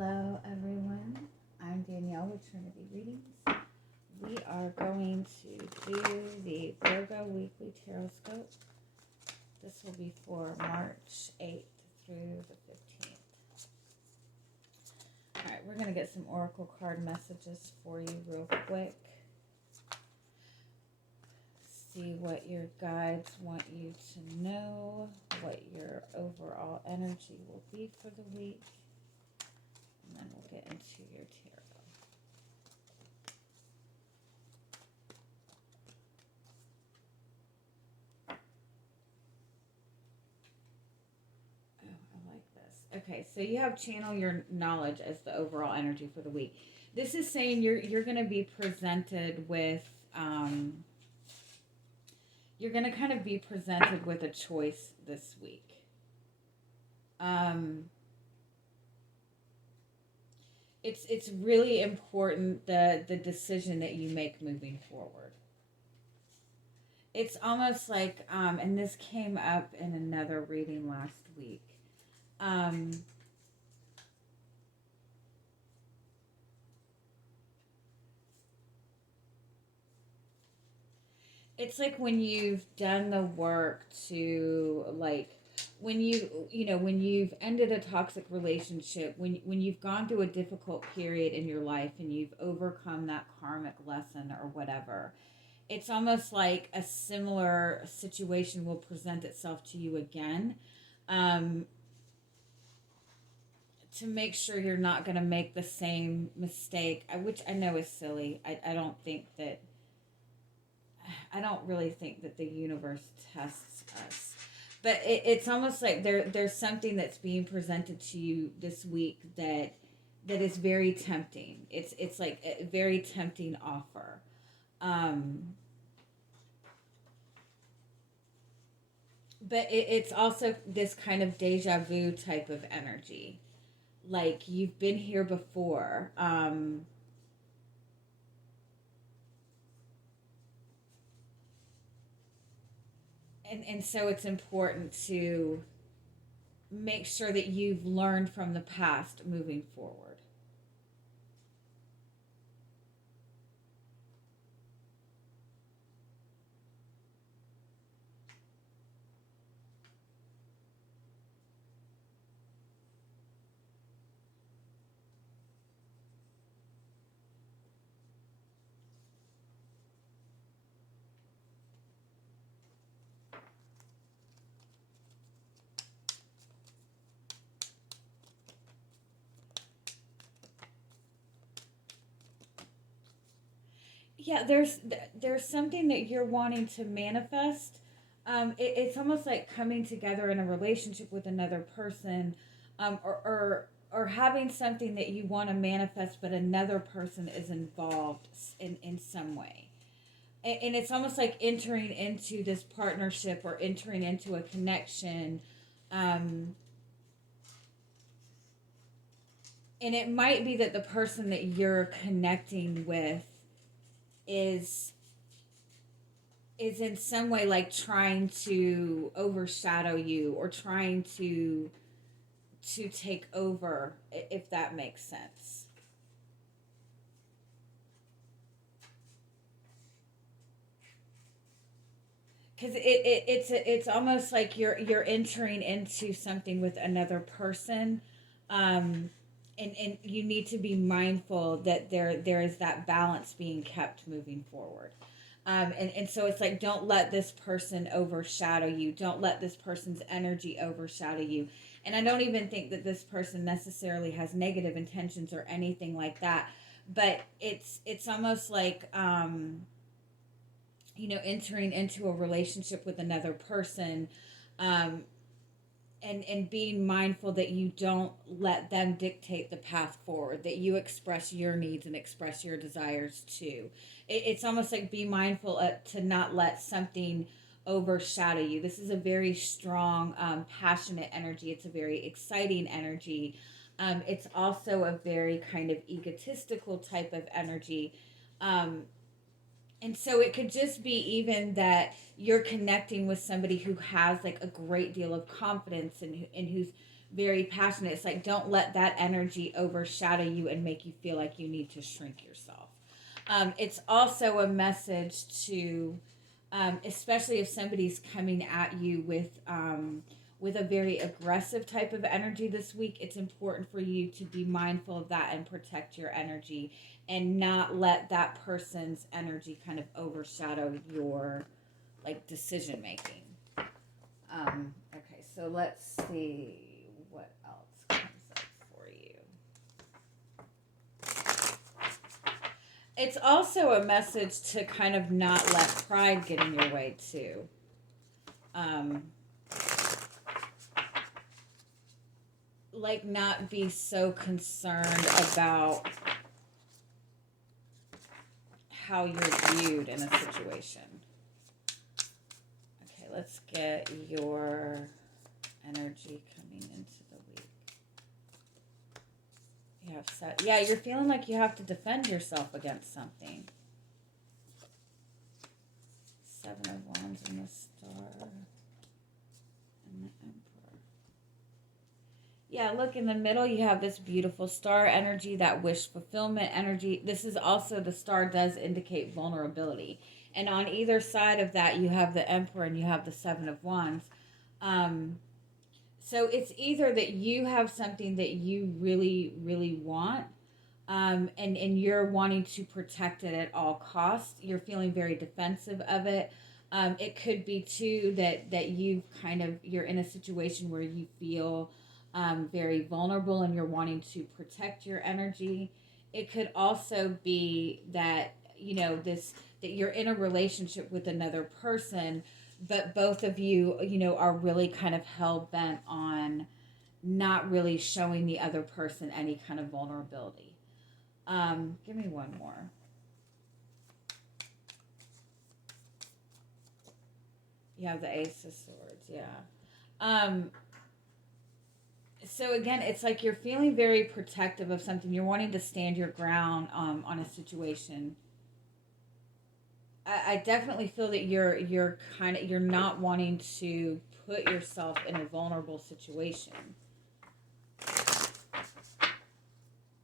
Hello, everyone. I'm Danielle with Trinity Readings. We are going to do the Virgo Weekly Tarotscope. This will be for March 8th through the 15th. All right, we're going to get some oracle card messages for you real quick. See what your guides want you to know, what your overall energy will be for the week. And then we'll get into your tarot. Oh, I like this. Okay, so you have channel your knowledge as the overall energy for the week. This is saying you're going to be presented with, you're going to kind of be presented with a choice this week. It's really important the decision that you make moving forward. It's almost like, and this came up in another reading last week. It's like when you've done the work to, like, when when you've ended a toxic relationship, when you've gone through a difficult period in your life and you've overcome that karmic lesson or whatever, it's almost like a similar situation will present itself to you again, to make sure you're not going to make the same mistake, which I know is silly. I don't think that, I don't really think that the universe tests us. But it's almost like there's something that's being presented to you this week that is very tempting. It's like a very tempting offer. But it's also this kind of deja vu type of energy. Like you've been here before. And so it's important to make sure that you've learned from the past moving forward. Yeah, there's something that you're wanting to manifest. It's almost like coming together in a relationship with another person, or having something that you want to manifest, but another person is involved in some way. And it's almost like entering into this partnership or entering into a connection. Um, and it might be that the person that you're connecting with is in some way like trying to overshadow you or trying to take over, if that makes sense. Because it's almost like you're entering into something with another person, and you need to be mindful that there is that balance being kept moving forward. And so it's like, don't let this person overshadow you. Don't let this person's energy overshadow you. And I don't even think that this person necessarily has negative intentions or anything like that. But it's almost like, entering into a relationship with another person, um, and being mindful that you don't let them dictate the path forward, that you express your needs and express your desires too. It's almost like be mindful to not let something overshadow you. This is a very strong, passionate energy. It's a very exciting energy. It's also a very kind of egotistical type of energy. Um, and so it could just be even that you're connecting with somebody who has like a great deal of confidence, and who's very passionate. It's like, don't let that energy overshadow you and make you feel like you need to shrink yourself. It's also a message to, especially if somebody's coming at you with a very aggressive type of energy this week, it's important for you to be mindful of that and protect your energy and not let that person's energy kind of overshadow your like decision making. Okay, so let's see what else comes up for you. It's also a message to kind of not let pride get in your way too. Like not be so concerned about how you're viewed in a situation. Okay, let's get your energy coming into the week. You have set. Yeah, you're feeling like you have to defend yourself against something. Seven of Wands and the Star and the Emperor. Yeah, look, in the middle you have this beautiful star energy, that wish fulfillment energy. This is also, the star does indicate vulnerability. And on either side of that, you have the Emperor and you have the Seven of Wands. So it's either that you have something that you really, really want, and you're wanting to protect it at all costs. You're feeling very defensive of it. It could be too that you're in a situation where you feel very vulnerable and you're wanting to protect your energy. It could also be that that you're in a relationship with another person, but both of you are really kind of hell bent on not really showing the other person any kind of vulnerability. Give me one more. You have the Ace of Swords, yeah. So again, it's like you're feeling very protective of something. You're wanting to stand your ground on a situation. I definitely feel that you're not wanting to put yourself in a vulnerable situation.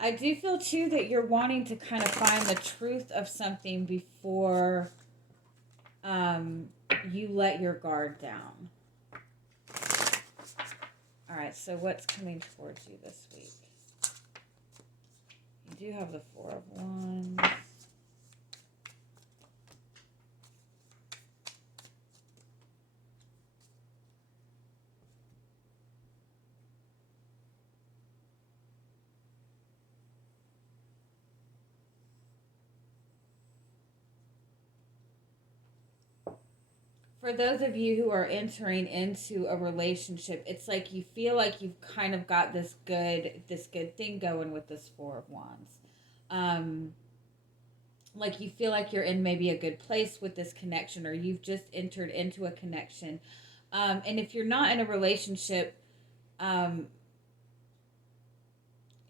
I do feel too that you're wanting to kind of find the truth of something before you let your guard down. All right, so what's coming towards you this week? You do have the Four of Wands. For those of you who are entering into a relationship, it's like you feel like you've kind of got this good thing going with this Four of Wands. Like you feel like you're in maybe a good place with this connection, or you've just entered into a connection. And if you're not in a relationship,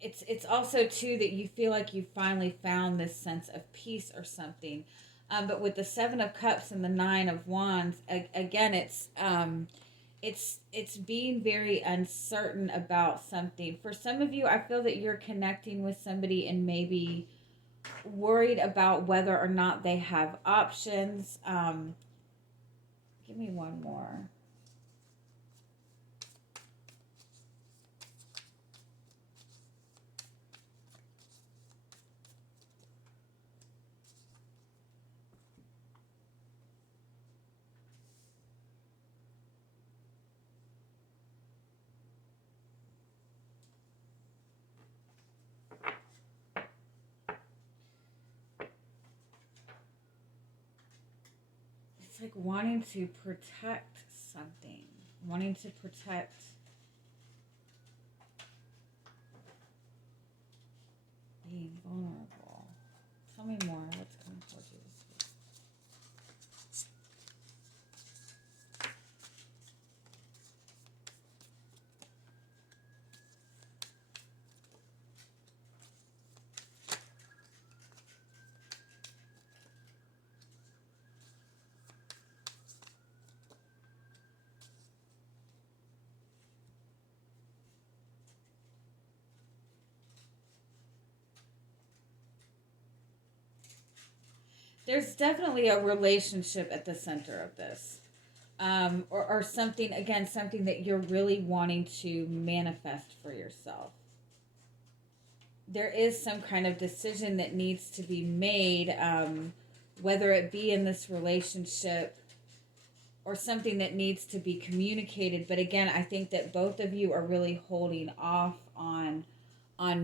it's also too that you feel like you finally found this sense of peace or something. But with the Seven of Cups and the Nine of Wands, again, it's being very uncertain about something. For some of you, I feel that you're connecting with somebody and maybe worried about whether or not they have options. Give me one more. Like wanting to protect something, wanting to protect being vulnerable. Tell me more. What's coming towards you this week? There's definitely a relationship at the center of this. Or something, again, something that you're really wanting to manifest for yourself. There is some kind of decision that needs to be made, whether it be in this relationship or something that needs to be communicated. But again, I think that both of you are really holding off on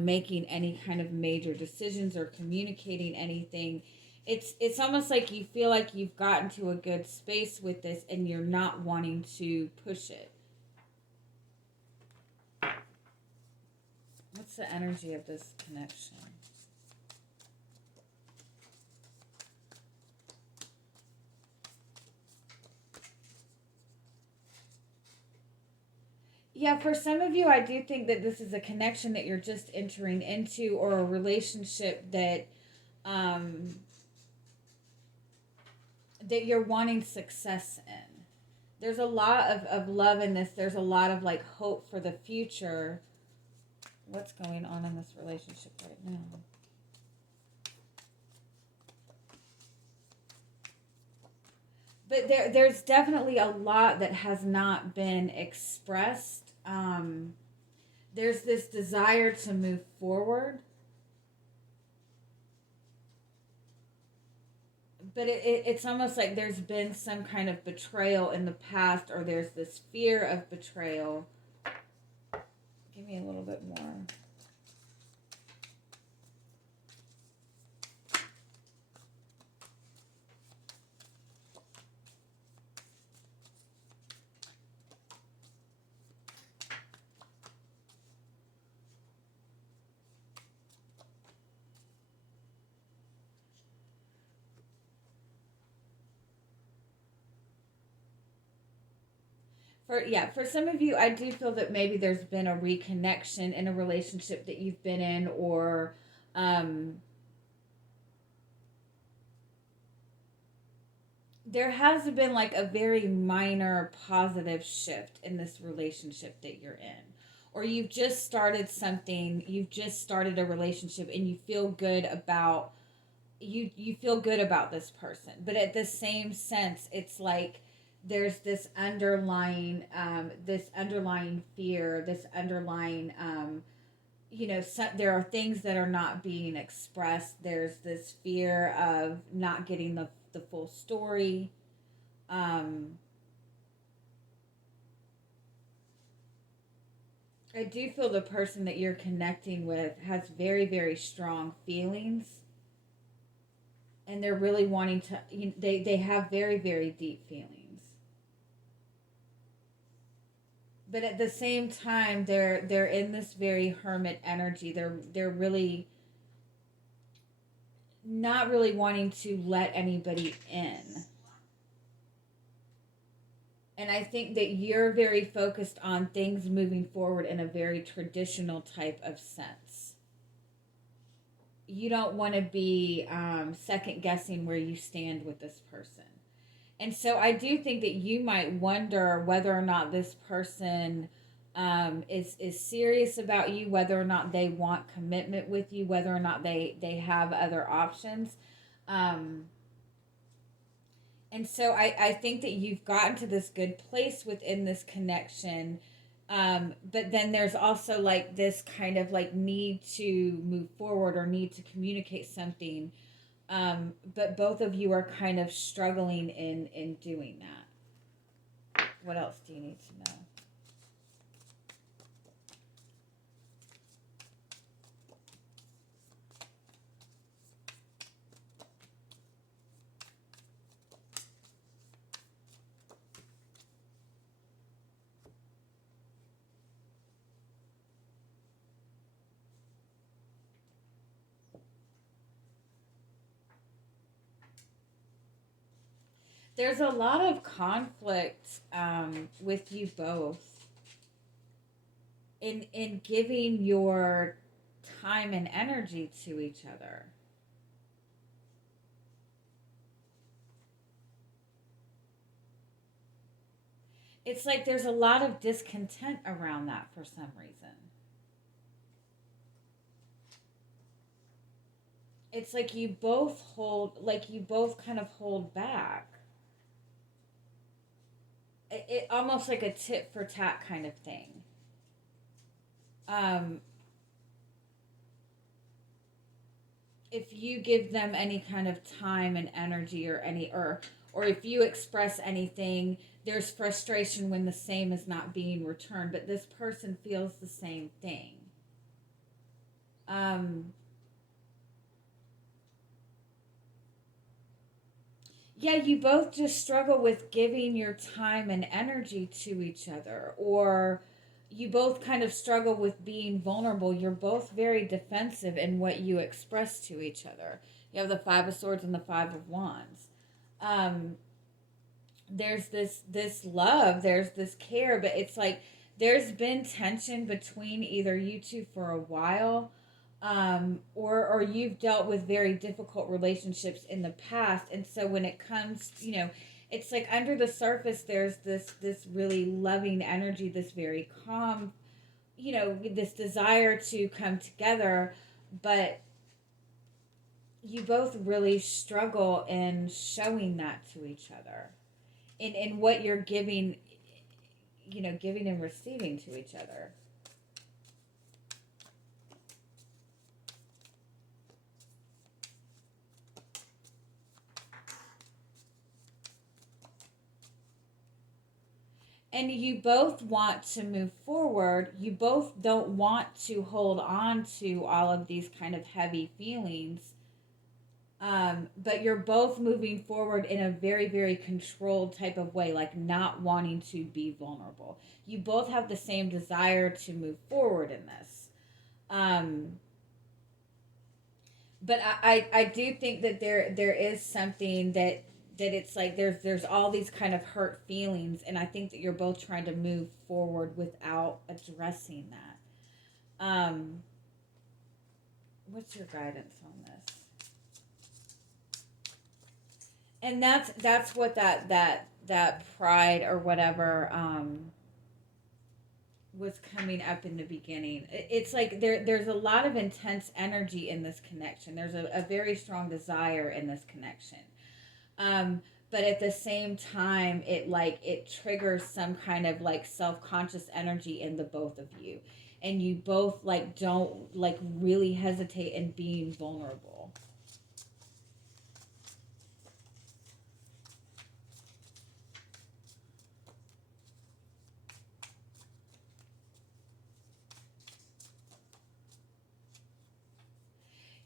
making any kind of major decisions or communicating anything. It's almost like you feel like you've gotten to a good space with this and you're not wanting to push it. What's the energy of this connection? Yeah, for some of you, I do think that this is a connection that you're just entering into, or a relationship that um, that you're wanting success in. There's a lot of love in this. There's a lot of like hope for the future. What's going on in this relationship right now? But there's definitely a lot that has not been expressed. There's this desire to move forward, but it's almost like there's been some kind of betrayal in the past, or there's this fear of betrayal. Give me a little bit more. For some of you, I do feel that maybe there's been a reconnection in a relationship that you've been in, or um, there has been like a very minor positive shift in this relationship that you're in. Or you've just started something, you've just started a relationship and you feel good about this person. But at the same sense, it's like there's this underlying fear, this underlying there are things that are not being expressed. There's this fear of not getting the full story. um I do feel the person that you're connecting with has very, very strong feelings, and they're really wanting to, they have very, very deep feelings. But at the same time, they're in this very hermit energy. They're really not really wanting to let anybody in. And I think that you're very focused on things moving forward in a very traditional type of sense. You don't want to be second guessing where you stand with this person. And so I do think that you might wonder whether or not this person is serious about you, whether or not they want commitment with you, whether or not they have other options. Um, and so I think that you've gotten to this good place within this connection. But then there's also like this kind of like need to move forward or need to communicate something. But both of you are kind of struggling in doing that. What else do you need to know? There's a lot of conflict with you both in giving your time and energy to each other. It's like there's a lot of discontent around that for some reason. it's like you both kind of hold back. It almost like a tit for tat kind of thing. Um, if you give them any kind of time and energy or if you express anything, there's frustration when the same is not being returned, but this person feels the same thing. Um, yeah, you both just struggle with giving your time and energy to each other, or you both kind of struggle with being vulnerable. You're both very defensive in what you express to each other. You have the Five of Swords and the Five of Wands. Um, there's this love, there's this care, but it's like there's been tension between either you two for a while, or you've dealt with very difficult relationships in the past, and so when it comes, it's like under the surface there's this really loving energy, this very calm, this desire to come together, but you both really struggle in showing that to each other in what you're giving, giving and receiving to each other. And you both want to move forward. You both don't want to hold on to all of these kind of heavy feelings. But you're both moving forward in a very, very controlled type of way, like not wanting to be vulnerable. You both have the same desire to move forward in this. Um, but I do think that there is something that it's like there's all these kind of hurt feelings, and I think that you're both trying to move forward without addressing that. What's your guidance on this? And that's what that pride or whatever was coming up in the beginning. It's like there's a lot of intense energy in this connection. There's a very strong desire in this connection. Um, but at the same time, it triggers some kind of like self-conscious energy in the both of you. And you both like don't like really hesitate in being vulnerable.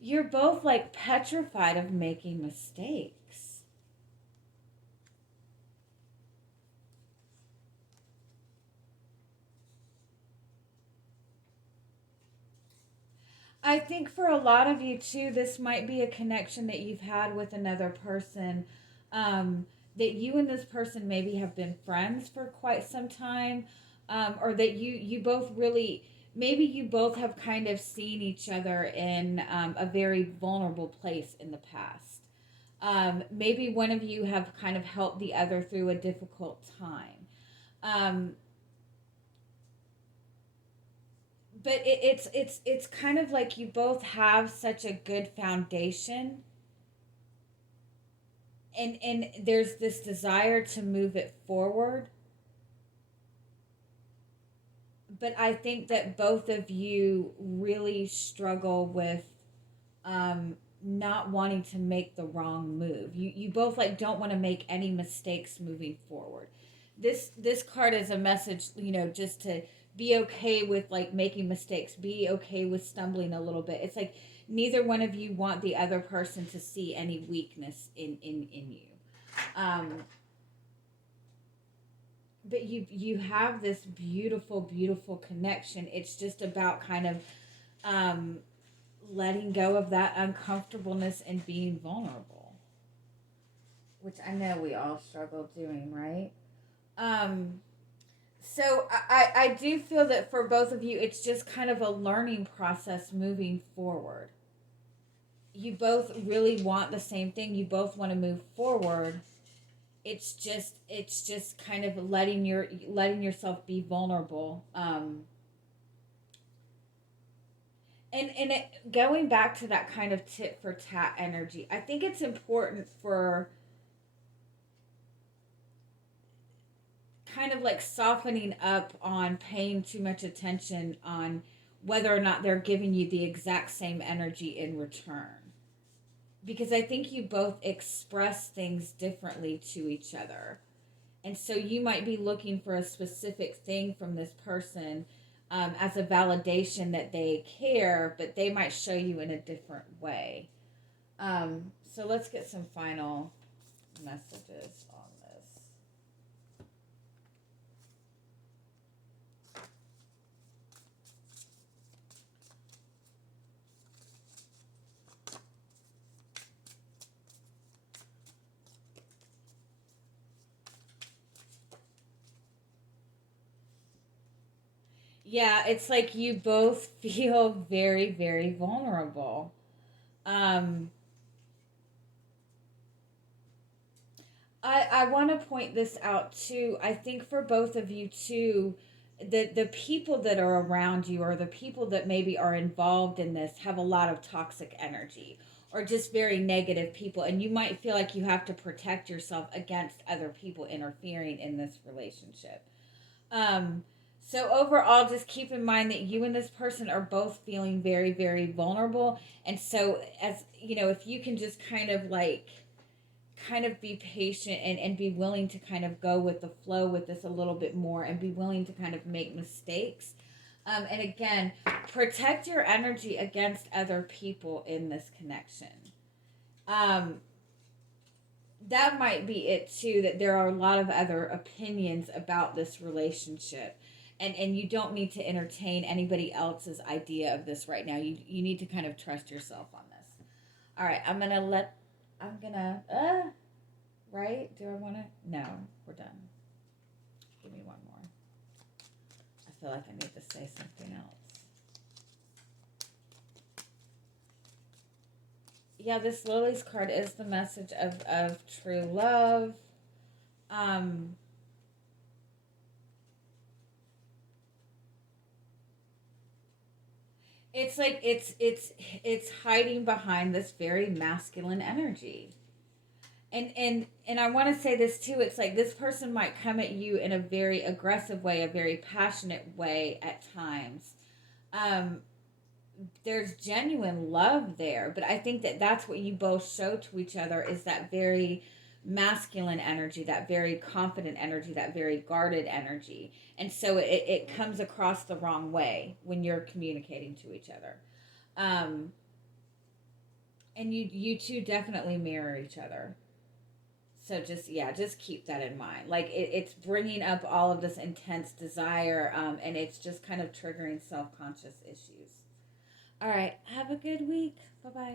You're both like petrified of making mistakes. I think for a lot of you too, this might be a connection that you've had with another person. That you and this person maybe have been friends for quite some time, or that you both really, maybe you both have kind of seen each other in a very vulnerable place in the past. Maybe one of you have kind of helped the other through a difficult time. Um, but it's kind of like you both have such a good foundation, and there's this desire to move it forward, but I think that both of you really struggle with not wanting to make the wrong move. You both like don't want to make any mistakes moving forward. This card is a message, just to be okay with like making mistakes, be okay with stumbling a little bit. It's like neither one of you want the other person to see any weakness in you. Um, but you have this beautiful, beautiful connection. It's just about kind of um, letting go of that uncomfortableness and being vulnerable, which I know we all struggle doing, right? Um, so I do feel that for both of you, it's just kind of a learning process moving forward. You both really want the same thing. You both want to move forward. It's just kind of letting yourself be vulnerable. Going back to that kind of tit for tat energy, I think it's important for kind of like softening up on paying too much attention on whether or not they're giving you the exact same energy in return. Because I think you both express things differently to each other. And so you might be looking for a specific thing from this person, as a validation that they care, but they might show you in a different way. So let's get some final messages on this. Yeah, it's like you both feel very, very vulnerable. Um, I want to point this out too. I think for both of you too, the people that are around you or the people that maybe are involved in this have a lot of toxic energy or just very negative people, and you might feel like you have to protect yourself against other people interfering in this relationship. Um, so overall, just keep in mind that you and this person are both feeling very, very vulnerable. And so, as you know, if you can just kind of be patient and be willing to kind of go with the flow with this a little bit more and be willing to kind of make mistakes. And again, protect your energy against other people in this connection. Um, that might be it too, that there are a lot of other opinions about this relationship, and you don't need to entertain anybody else's idea of this right now. You need to kind of trust yourself on this. All right, I'm gonna right, do I want to, no, we're done. Give me one more. I feel like I need to say something else. Yeah, this Lily's card is the message of true love. Um, it's like it's hiding behind this very masculine energy. And I want to say this too. It's like this person might come at you in a very aggressive way, a very passionate way at times. Um, there's genuine love there, but I think that that's what you both show to each other is that very masculine energy, that very confident energy, that very guarded energy. And so it comes across the wrong way when you're communicating to each other. Um, and you two definitely mirror each other. So just, yeah, just keep that in mind. Like it's bringing up all of this intense desire, and it's just kind of triggering self-conscious issues. All right, have a good week. Bye bye.